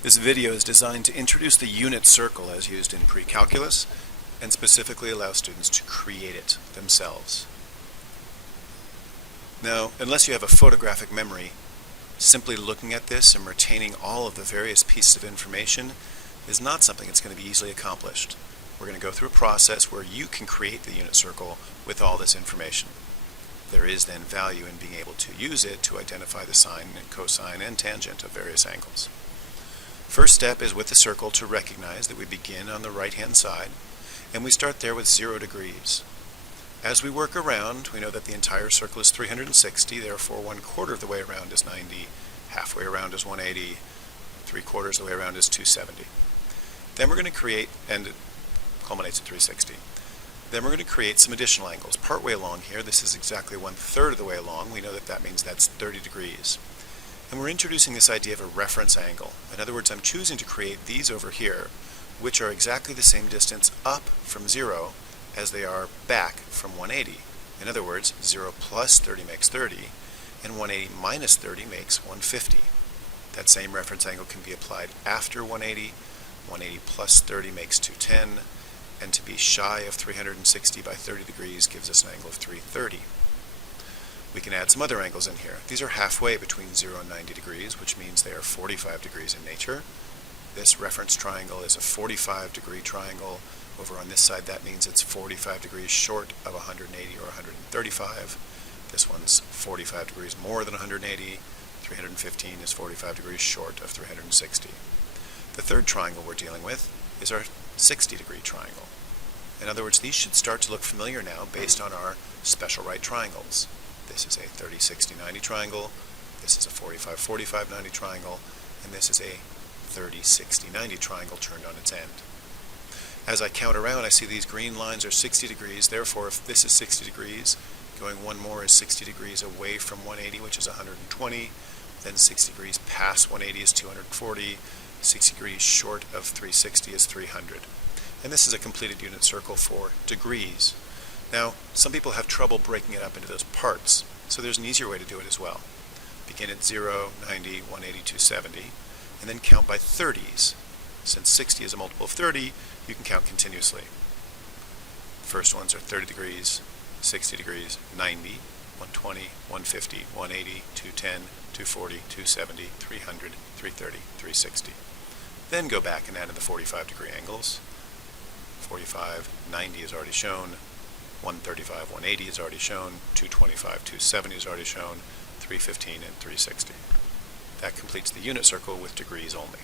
This video is designed to introduce the unit circle as used in pre-calculus and specifically allow students to create it themselves. Now, unless you have a photographic memory, simply looking at this and retaining all of the various pieces of information is not something that's going to be easily accomplished. We're going to go through a process where you can create the unit circle with all this information. There is then value in being able to use it to identify the sine and cosine and tangent of various angles. First step is with the circle to recognize that we begin on the right-hand side, and we start there with 0 degrees. As we work around, we know that the entire circle is 360, therefore 1/4 of the way around is 90, halfway around is 180, 3/4 of the way around is 270. Then we're going to create, and it culminates at 360. Then we're going to create some additional angles. Partway along here, this is exactly 1/3 of the way along. We know that that means that's 30 degrees. And we're introducing this idea of a reference angle. In other words, I'm choosing to create these over here, which are exactly the same distance up from 0 as they are back from 180. In other words, 0 plus 30 makes 30, and 180 minus 30 makes 150. That same reference angle can be applied after 180. 180 plus 30 makes 210, and to be shy of 360 by 30 degrees gives us an angle of 330. We can add some other angles in here. These are halfway between 0 and 90 degrees, which means they are 45 degrees in nature. This reference triangle is a 45-degree triangle. Over on this side, that means it's 45 degrees short of 180 or 135. This one's 45 degrees more than 180. 315 is 45 degrees short of 360. The third triangle we're dealing with is our 60-degree triangle. In other words, these should start to look familiar now based on our special right triangles. This is a 30-60-90 triangle, this is a 45-45-90 triangle, and this is a 30-60-90 triangle turned on its end. As I count around, I see these green lines are 60 degrees, therefore if this is 60 degrees, going one more is 60 degrees away from 180, which is 120, then 60 degrees past 180 is 240, 60 degrees short of 360 is 300. And this is a completed unit circle for degrees. Now, some people have trouble breaking it up into those parts, so there's an easier way to do it as well. Begin at 0, 90, 180, 270, and then count by 30s. Since 60 is a multiple of 30, you can count continuously. The first ones are 30 degrees, 60 degrees, 90, 120, 150, 180, 210, 240, 270, 300, 330, 360. Then go back and add in the 45-degree angles. 45, 90 is already shown. 135, 180 is already shown, 225, 270 is already shown, 315, and 360. That completes the unit circle with degrees only.